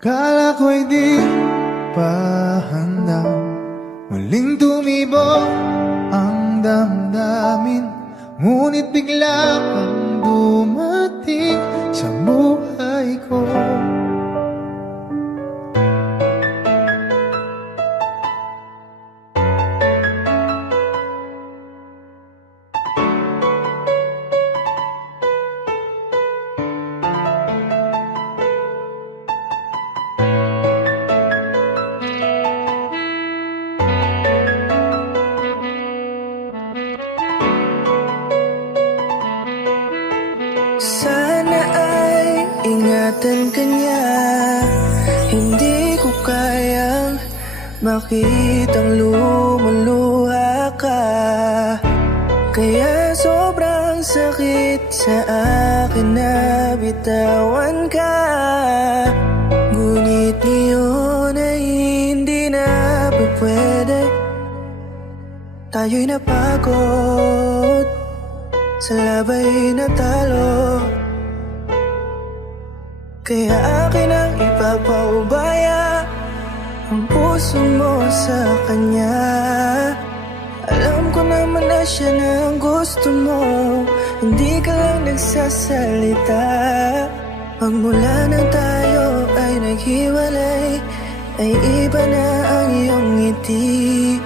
Kala ko'y di pa handa, muling tumibok ang damdamin, ngunit bigla kang dumating sa buhay ko. Sana ay ingatan ka niya, hindi ko kayang makitang lumuluha ka. Kaya sobrang sakit sa akin na bitawan ka. Ngunit ngayon ay hindi na pwede, tayo'y napagod, sa labay na talo. Kaya akin ang ipapaubaya ang puso mo sa kanya. Alam ko naman na siya na ang gusto mo, hindi ka lang nagsasalita. Pagmula nang tayo ay naghiwalay, ay iba na ang iyong ngiti.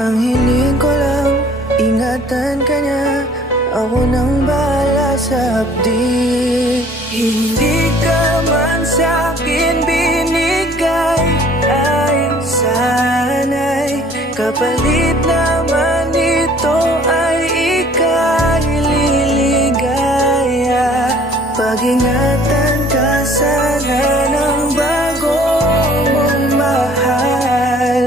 Ang hiling ko lang, ingatan ka niya, ako nang bahala sa hapdi. Hindi ka man sa'kin binigay, ay sana'y kapalit naman ito ay ika'y liligaya. Pag-ingatan ka sana ng bago mong mahal.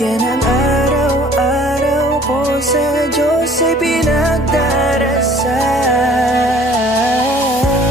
Yan ang araw-araw ko sa Diyos ay pinagdarasal.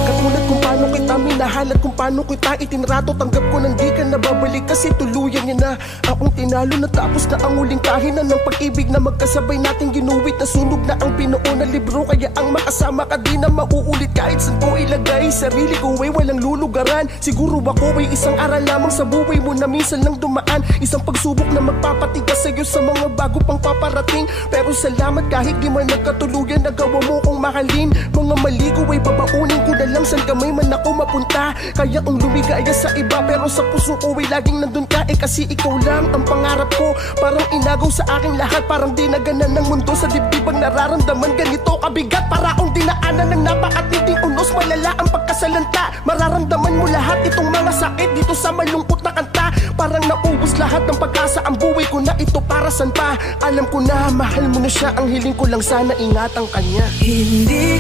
Katulad kung paano kita minahal at kung paano kita itinrato, tanggap ko nang di ka nababalik kasi tuluyan niya na akong tinalo. Natapos na ang huling kahinan ng pag-ibig na magkasabay nating ginuwit. Nasunog na ang pinuo na libro, kaya ang makasama ka di na mauulit. Kahit saan ko ilagay sarili ko ay walang lulugaran. Siguro ako ay isang aral lamang sa buhay mo na minsan lang dumaan. Isang pagsubok na magpapatigas sa'yo sa mga bago pang paparating. Pero salamat kahit di man nagkatuluyan, nagawa mo kong mahalin. Mga mali ko ay babaunin ko na lang saan kamay man ako mapunta. Kaya ang lumigaya sa iba pero sa puso ko ay laging nandun ka. Kasi ikaw lang ang pangarap ko, parang inagaw sa aking lahat. Parang dinaganan ng mundo sa dibdib ang nararamdaman. Ganito kabigat para akong dinaanan ng napakatinding unos. Malala ang pagkasalanta, mararamdaman mo lahat itong mga sakit dito sa malungkot na kanta. Parang naubos lahat ng pag-asa, ang buhay ko na ito para saan pa. Alam ko na mahal mo na siya, ang hiling ko lang sana ingatan kanya. Hindi